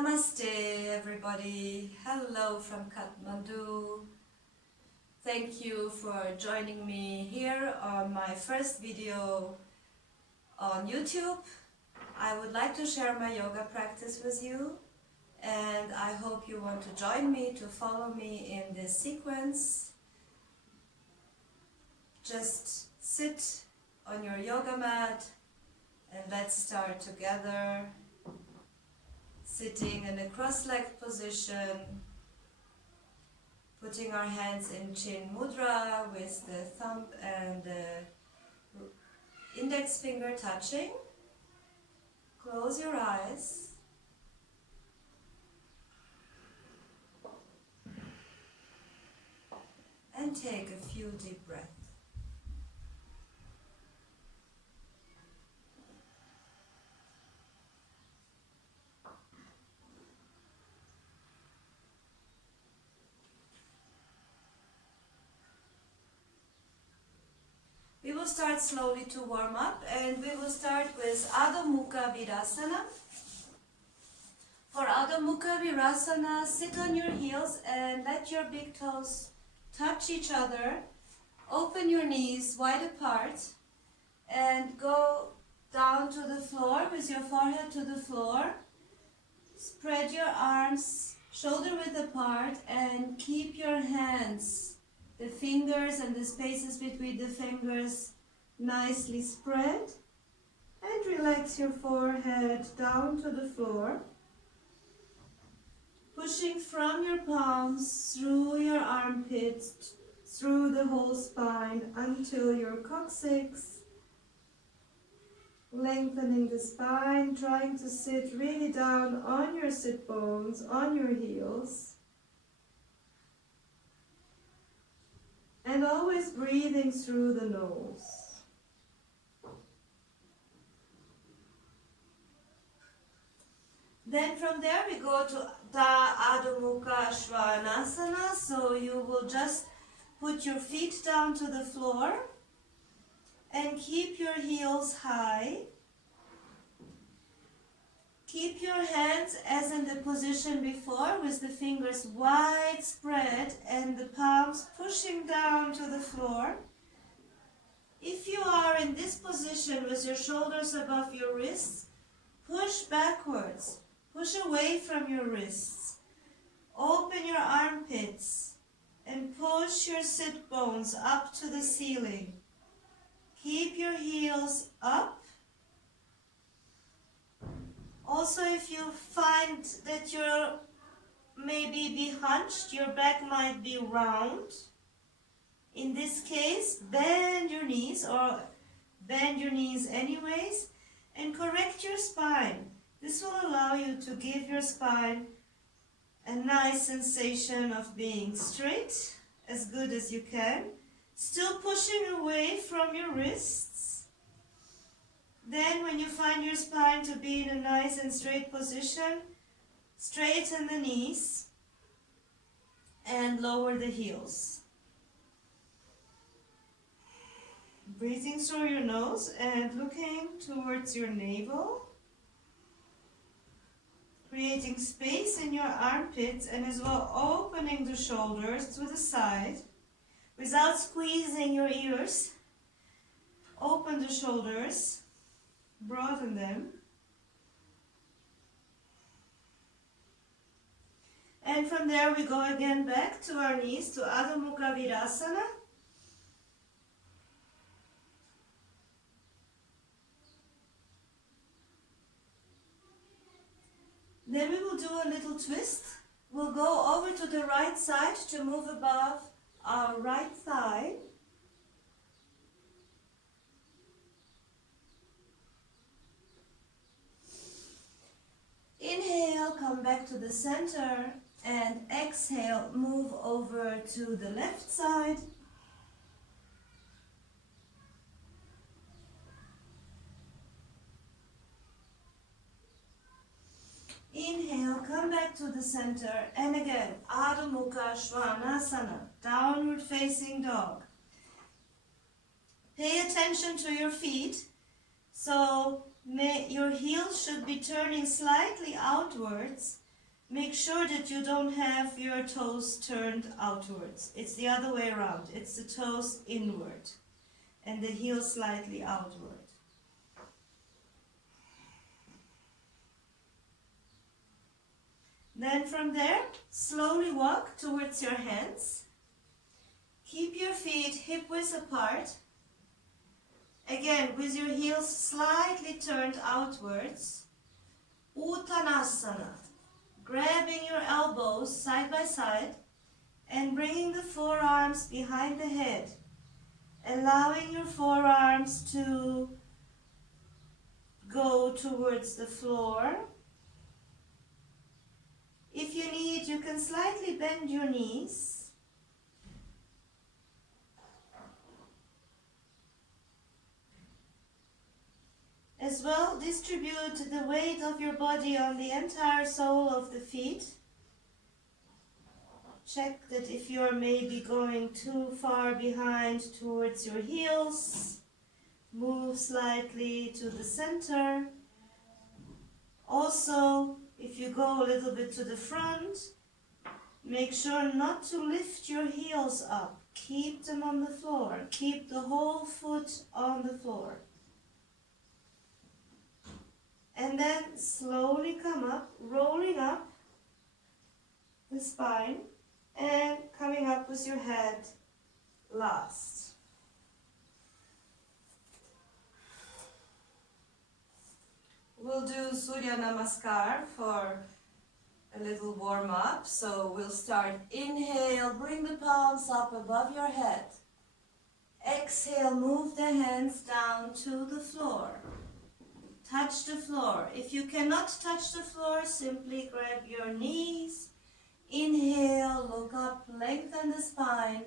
Namaste everybody, hello from Kathmandu. Thank you for joining me here on my first video on YouTube. I would like to share my yoga practice with you, and I hope you want to join me, to follow me in this sequence. Just sit on your yoga mat and let's start together. Sitting in a cross-legged position, putting our hands in chin mudra with the thumb and the index finger touching. Close your eyes. And take a few deep breaths. We will start slowly to warm up, and we will start with Adho Mukha Virasana. For Adho Mukha Virasana, sit on your heels and let your big toes touch each other. Open your knees wide apart and go down to the floor with your forehead to the floor. Spread your arms shoulder width apart and keep your hands, the fingers and the spaces between the fingers, nicely spread, and relax your forehead down to the floor, pushing from your palms through your armpits, through the whole spine until your coccyx, lengthening the spine, trying to sit really down on your sit bones, on your heels. And always breathing through the nose. Then from there we go to Adho Mukha Svanasana. So you will just put your feet down to the floor and keep your heels high. Keep your hands as in the position before, with the fingers wide spread and the palms pushing down to the floor. If you are in this position with your shoulders above your wrists, push backwards, push away from your wrists. Open your armpits and push your sit bones up to the ceiling. Keep your heels up. Also, if you find that you're maybe be hunched, your back might be round. In this case, bend your knees, or bend your knees anyways, and correct your spine. This will allow you to give your spine a nice sensation of being straight, as good as you can, still pushing away from your wrists. Then when you find your spine to be in a nice and straight position, straighten the knees and lower the heels. Breathing through your nose and looking towards your navel. Creating space in your armpits and as well opening the shoulders to the side without squeezing your ears. Open the shoulders. Broaden them. And from there we go again back to our knees to Adho Mukha Virasana. Then we will do a little twist. We'll go over to the right side to move above our right thigh. Inhale, come back to the center, and exhale, move over to the left side. Inhale, come back to the center, and again, Adho Mukha Svanasana, downward facing dog. Pay attention to your feet. So your heels should be turning slightly outwards make sure that you don't have your toes turned outwards. It's the other way around. It's the toes inward and the heel slightly outward. Then from there, slowly walk towards your hands. Keep your feet hip-width apart. Again, with your heels slightly turned outwards. Uttanasana. Grabbing your elbows side by side and bringing the forearms behind the head. Allowing your forearms to go towards the floor. If you need, you can slightly bend your knees. As well, distribute the weight of your body on the entire sole of the feet. Check that if you are maybe going too far behind towards your heels, move slightly to the center. Also, if you go a little bit to the front, make sure not to lift your heels up. Keep them on the floor. Keep the whole foot on the floor. And then slowly come up, rolling up the spine and coming up with your head last. We'll do Surya Namaskar for a little warm up. So we'll start. Inhale, bring the palms up above your head. Exhale, move the hands down to the floor. Touch the floor. If you cannot touch the floor, simply grab your knees. Inhale, look up, lengthen the spine.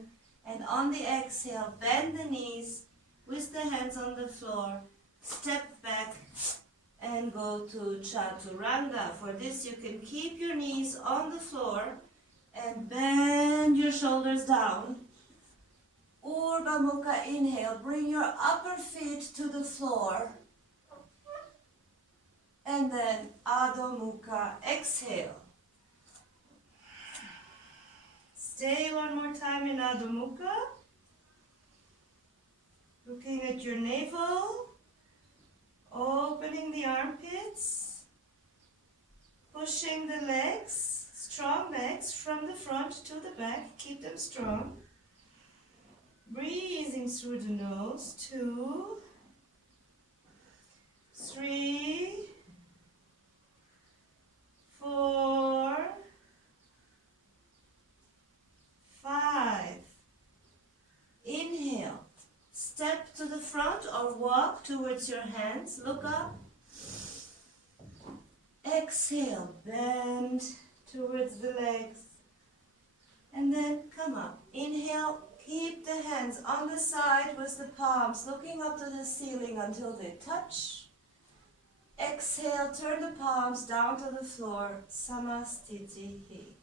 And on the exhale, bend the knees with the hands on the floor. Step back and go to Chaturanga. For this, you can keep your knees on the floor and bend your shoulders down. Urdhva Mukha, inhale, bring your upper feet to the floor. And then Adho Mukha, exhale. Stay one more time in Adho Mukha. Looking at your navel. Opening the armpits, pushing the legs, strong legs from the front to the back, keep them strong. Breathing through the nose, 2, 3, 4, 5. Inhale. Step to the front or walk towards your hands. Look up. Exhale, bend towards the legs. And then come up. Inhale, keep the hands on the side with the palms looking up to the ceiling until they touch. Exhale, turn the palms down to the floor. Samastitihi.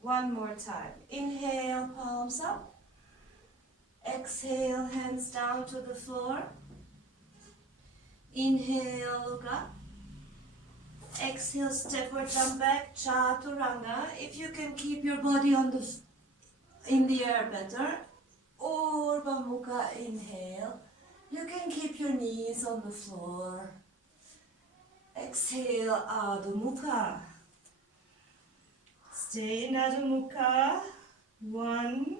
One more time. Inhale, palms up. Exhale, hands down to the floor. Inhale, look up. Exhale, step or jump back, Chaturanga. If you can keep your body in the air better. Urdhva Mukha, inhale. You can keep your knees on the floor. Exhale, Adho Mukha. Stay in Adho Mukha. 1,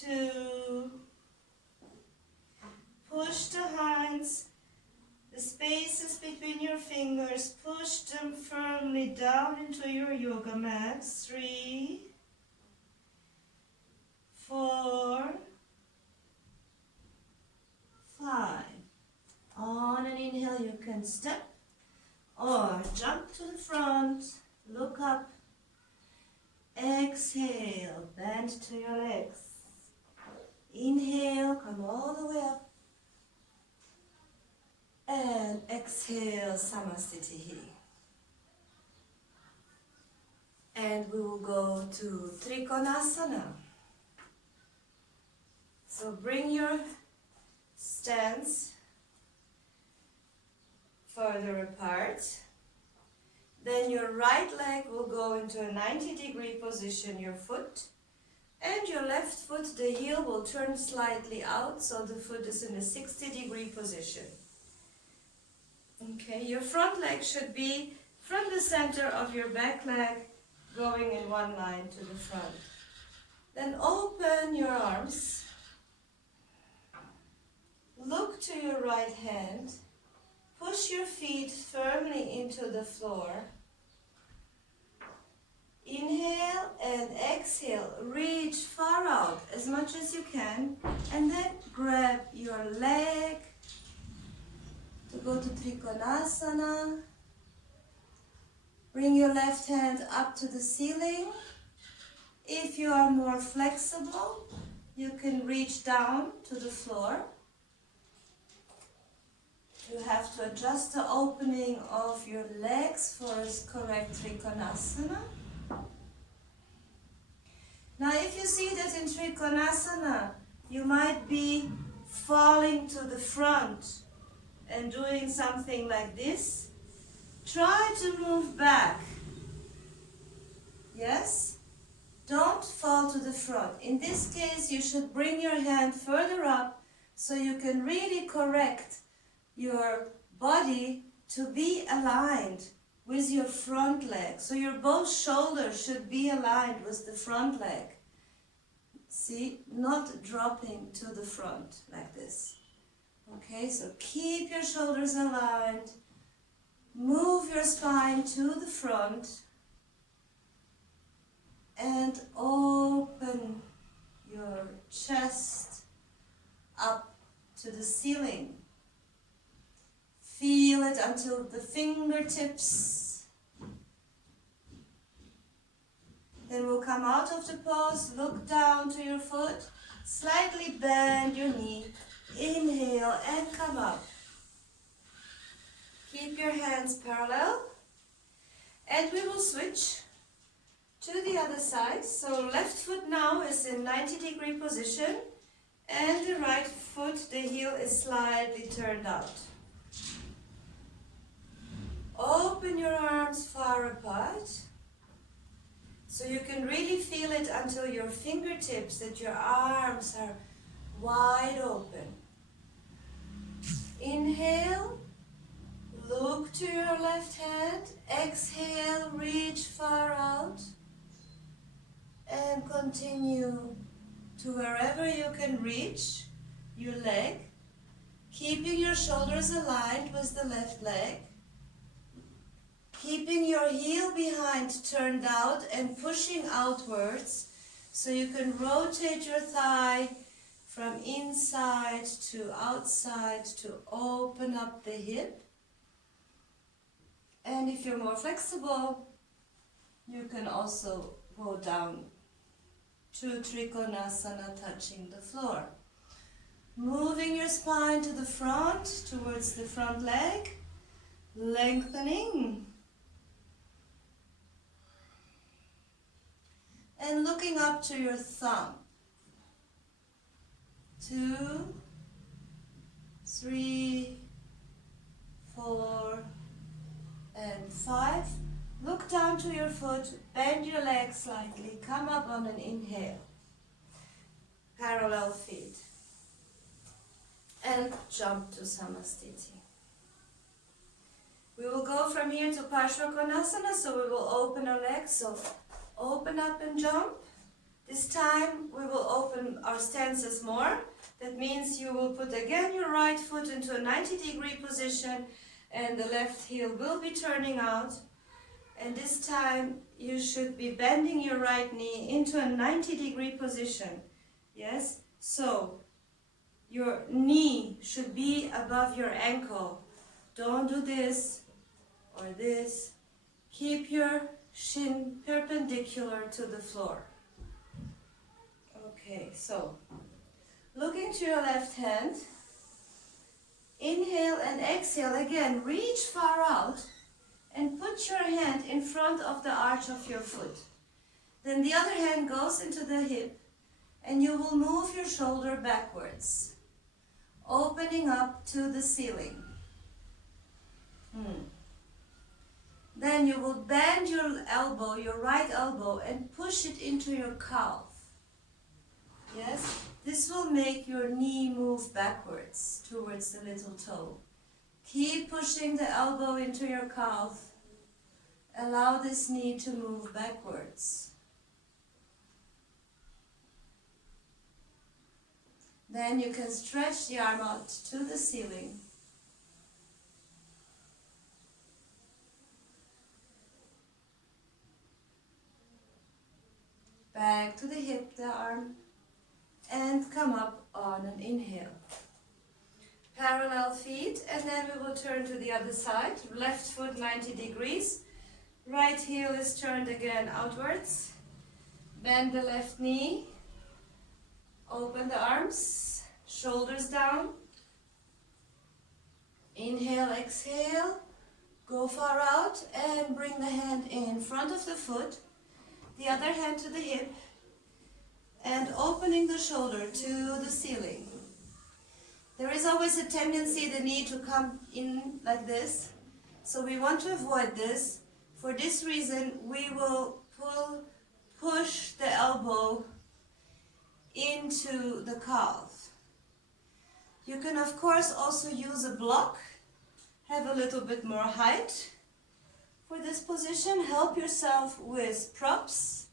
2. Push the hands, the spaces between your fingers, push them firmly down into your yoga mat. 3, 4, 5. On an inhale, you can step or jump to the front, look up. Exhale, bend to your legs. Inhale, come all the way up. And exhale, Samastitihi. And we will go to Trikonasana. So bring your stance further apart. Then your right leg will go into a 90-degree position, your foot. And your left foot, the heel will turn slightly out, so the foot is in a 60-degree position. Okay, your front leg should be from the center of your back leg, going in one line to the front. Then open your arms. Look to your right hand. Push your feet firmly into the floor. Inhale and exhale. Reach far out as much as you can. And then grab your leg to go to Trikonasana. Bring your left hand up to the ceiling. If you are more flexible, you can reach down to the floor. You have to adjust the opening of your legs for a correct Trikonasana. Now if you see that in Trikonasana, you might be falling to the front and doing something like this, try to move back. Yes? Don't fall to the front. In this case, you should bring your hand further up so you can really correct your body to be aligned with your front leg. So your both shoulders should be aligned with the front leg. See, not dropping to the front like this. Okay, so keep your shoulders aligned. Move your spine to the front. And open your chest up to the ceiling. Feel it until the fingertips. Then we'll come out of the pose, look down to your foot, slightly bend your knee, inhale and come up. Keep your hands parallel and we will switch to the other side. So left foot now is in 90-degree position and the right foot, the heel is slightly turned out. Open your arms far apart so you can really feel it until your fingertips, that your arms are wide open. Inhale, look to your left hand. Exhale, reach far out. And continue to wherever you can reach your leg, keeping your shoulders aligned with the left leg. Keeping your heel behind turned out and pushing outwards so you can rotate your thigh from inside to outside to open up the hip. And if you're more flexible, you can also go down to Trikonasana, touching the floor. Moving your spine to the front, towards the front leg, lengthening. And looking up to your thumb. 2, 3, 4, and 5. Look down to your foot, bend your leg slightly, come up on an inhale. Parallel feet. And jump to Samastiti. We will go from here to Parshvakonasana, so we will open our legs. So open up and jump. This time we will open our stances more. That means you will put again your right foot into a 90-degree position and the left heel will be turning out. And this time you should be bending your right knee into a 90-degree position. Yes? So your knee should be above your ankle. Don't do this or this. Keep your shin perpendicular to the floor. Okay, so looking to your left hand, inhale and exhale again, reach far out and put your hand in front of the arch of your foot. Then the other hand goes into the hip and you will move your shoulder backwards, opening up to the ceiling. Then you will bend your elbow, your right elbow, and push it into your calf. Yes? This will make your knee move backwards towards the little toe. Keep pushing the elbow into your calf. Allow this knee to move backwards. Then you can stretch the arm out to the ceiling. Back to the hip, the arm, and come up on an inhale. Parallel feet, and then we will turn to the other side. Left foot 90 degrees. Right heel is turned again outwards. Bend the left knee. Open the arms. Shoulders down. Inhale, exhale. Go far out and bring the hand in front of the foot. The other hand to the hip. And opening the shoulder to the ceiling. There is always a tendency the knee to come in like this. So we want to avoid this. For this reason, we will push the elbow into the calf. You can of course also use a block. Have a little bit more height. For this position, help yourself with props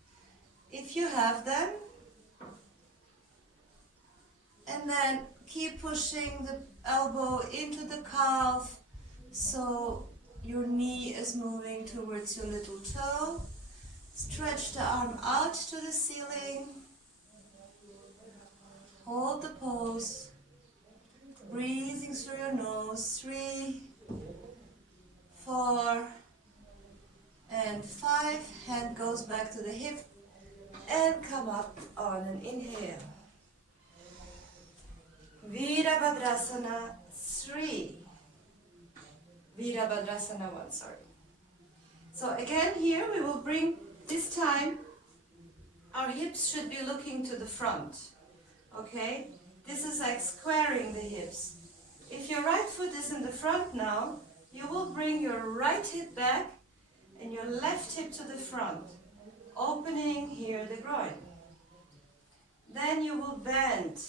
if you have them. And then keep pushing the elbow into the calf so your knee is moving towards your little toe. Stretch the arm out to the ceiling. Hold the pose. Breathing through your nose. 3, 4, and 5. Hand goes back to the hip and come up on an inhale. Virabhadrasana 3. Virabhadrasana 1, sorry. So again here we will bring, this time our hips should be looking to the front. Okay? This is like squaring the hips. If your right foot is in the front now, you will bring your right hip back and your left hip to the front, opening here the groin. Then you will bend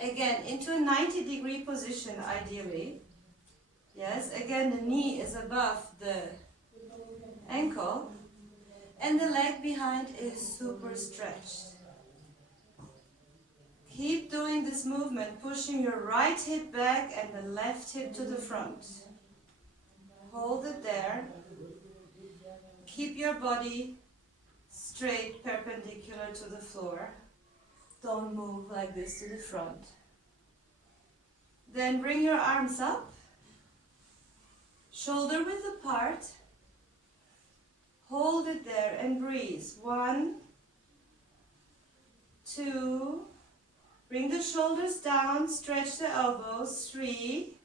again into a 90-degree position ideally. Yes, again the knee is above the ankle and the leg behind is super stretched. Keep doing this movement, pushing your right hip back and the left hip to the front. Hold it there. Keep your body straight, perpendicular to the floor. Don't move like this to the front. Then bring your arms up. Shoulder width apart. Hold it there and breathe. 1, 2. Bring the shoulders down. Stretch the elbows. 3,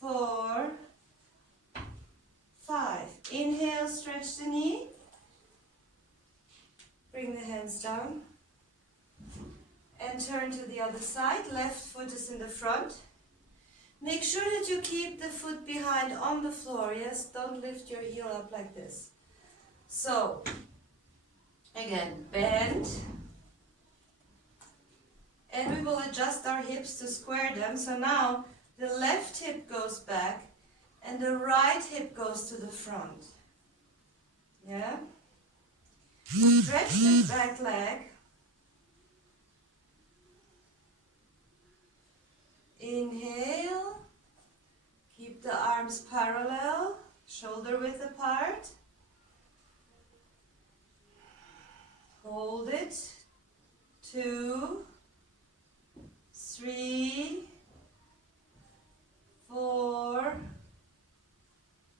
4, 5. Inhale, stretch the knee. Bring the hands down. And turn to the other side. Left foot is in the front. Make sure that you keep the foot behind on the floor. Yes, don't lift your heel up like this. So, again, bend. And we will adjust our hips to square them. So now the left hip goes back and the right hip goes to the front. Yeah? Stretch the back leg. Inhale. Keep the arms parallel, shoulder width apart. Hold it. 2, 3, 4,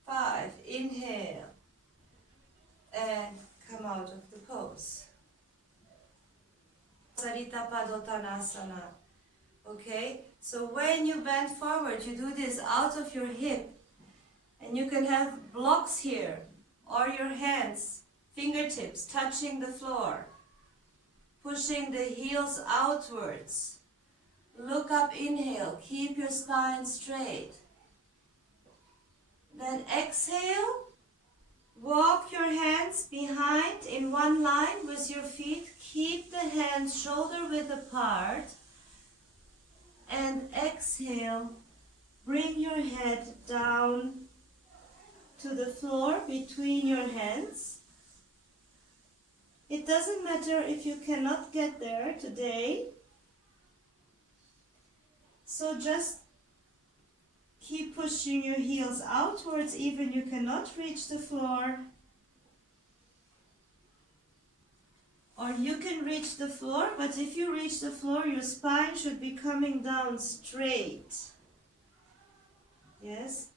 5. Inhale. And come out of the pose. Sarita Padottanasana. Okay, so when you bend forward, you do this out of your hip. And you can have blocks here, or your hands, fingertips touching the floor. Pushing the heels outwards. Look up, inhale, keep your spine straight. Then exhale. Walk your hands behind in one line with your feet. Keep the hands shoulder width apart. And exhale. Bring your head down to the floor between your hands. It doesn't matter if you cannot get there today. So just keep pushing your heels outwards, even you cannot reach the floor. Or you can reach the floor, but if you reach the floor, your spine should be coming down straight. Yes?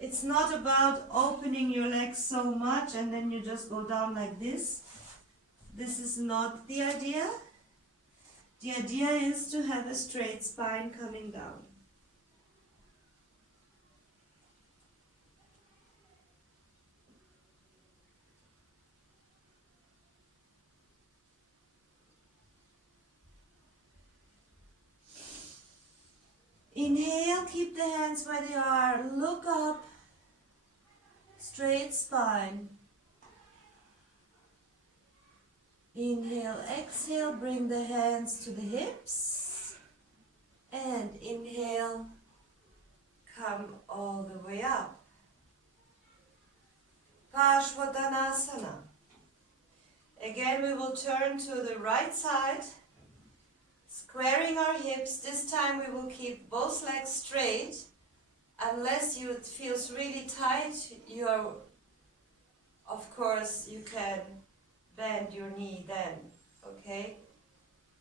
It's not about opening your legs so much and then you just go down like this. This is not the idea. The idea is to have a straight spine coming down. Inhale, keep the hands where they are. Look up, straight spine. Inhale, exhale, bring the hands to the hips. And inhale, come all the way up. Parshvatanasana. Again, we will turn to the right side. Squaring our hips, this time we will keep both legs straight. Unless it feels really tight, of course, you can bend your knee then, okay?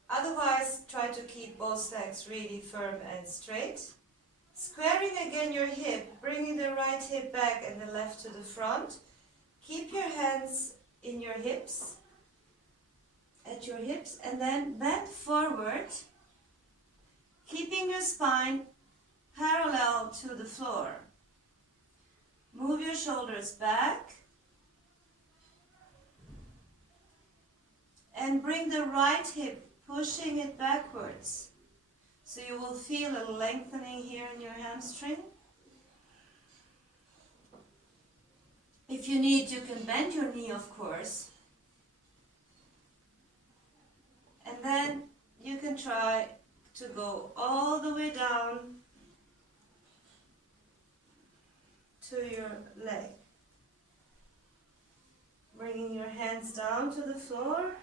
Otherwise, try to keep both legs really firm and straight. Squaring again your hip, bringing the right hip back and the left to the front. Keep your hands in your hips. At your hips, and then bend forward, keeping your spine parallel to the floor. Move your shoulders back and bring the right hip, pushing it backwards. So you will feel a lengthening here in your hamstring. If you need, you can bend your knee, of course. And then you can try to go all the way down to your leg. Bringing your hands down to the floor.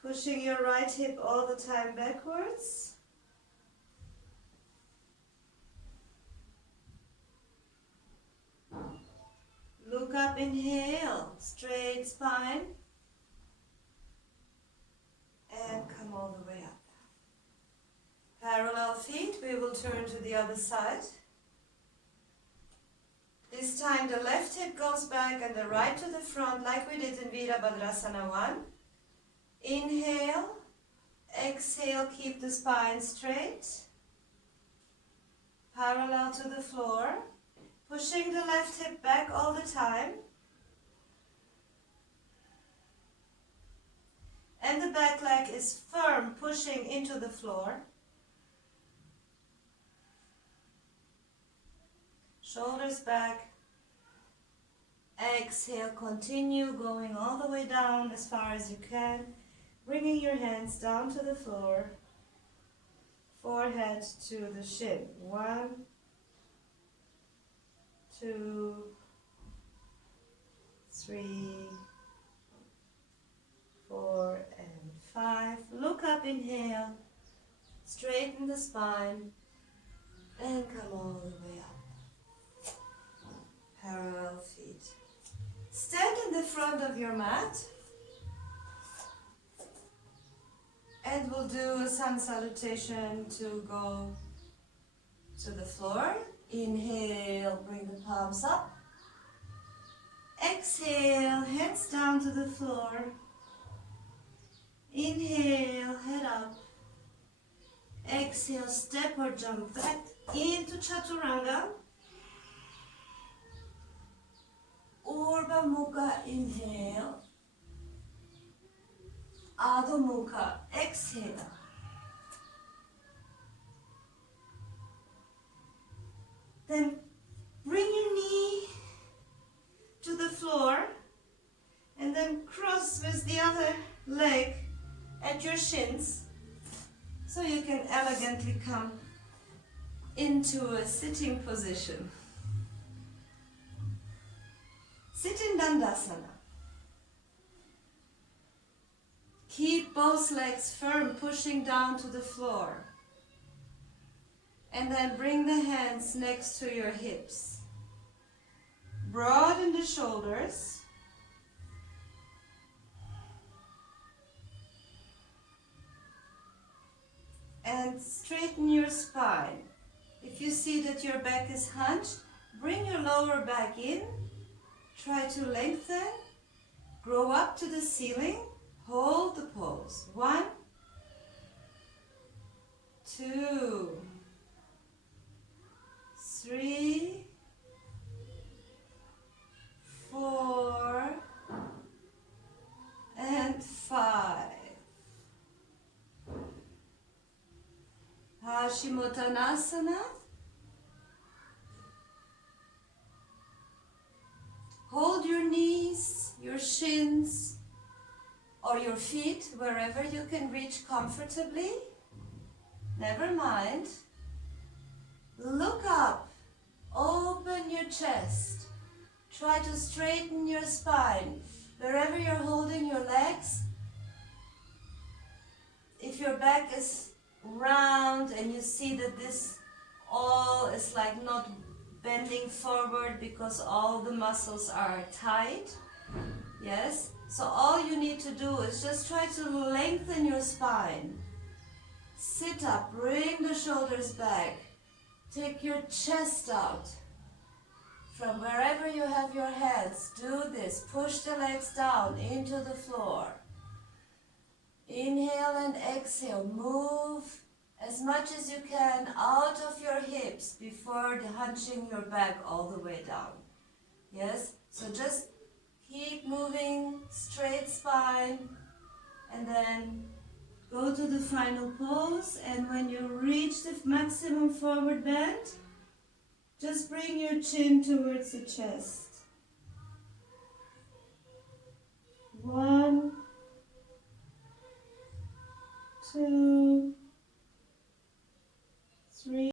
Pushing your right hip all the time backwards. Look up, inhale, straight spine. And come all the way up. Parallel feet, we will turn to the other side. This time the left hip goes back and the right to the front, like we did in Virabhadrasana 1. Inhale, exhale, keep the spine straight. Parallel to the floor. Pushing the left hip back all the time. And the back leg is firm, pushing into the floor. Shoulders back. Exhale, continue going all the way down as far as you can. Bringing your hands down to the floor. Forehead to the shin. 1, 2, 3, 4 and 5. Look up, inhale, straighten the spine, and come all the way up. Parallel feet. Stand in the front of your mat, and we'll do a sun salutation to go to the floor. Inhale, bring the palms up. Exhale, hands down to the floor. Inhale, head up. Exhale, step or jump back into Chaturanga. Urdhva Mukha, inhale. Adho Mukha, exhale. Twist the other leg at your shins so you can elegantly come into a sitting position. Sit in Dandasana. Keep both legs firm, pushing down to the floor. And then bring the hands next to your hips. Broaden the shoulders. And straighten your spine. If you see that your back is hunched, bring your lower back in. Try to lengthen. Grow up to the ceiling. Hold the pose. 1, 2, 3, 4, and 5. Hashimotanasana. Hold your knees, your shins, or your feet wherever you can reach comfortably. Never mind. Look up. Open your chest. Try to straighten your spine. Wherever you're holding your legs, if your back is round and you see that this all is like not bending forward because all the muscles are tight, yes? So all you need to do is just try to lengthen your spine. Sit up, bring the shoulders back. Take your chest out. From wherever you have your hands, do this. Push the legs down into the floor. Inhale and exhale. Move as much as you can out of your hips before hunching your back all the way down. Yes? So just keep moving, straight spine, and then go to the final pose. And when you reach the maximum forward bend, just bring your chin towards the chest. 1, 2, 3.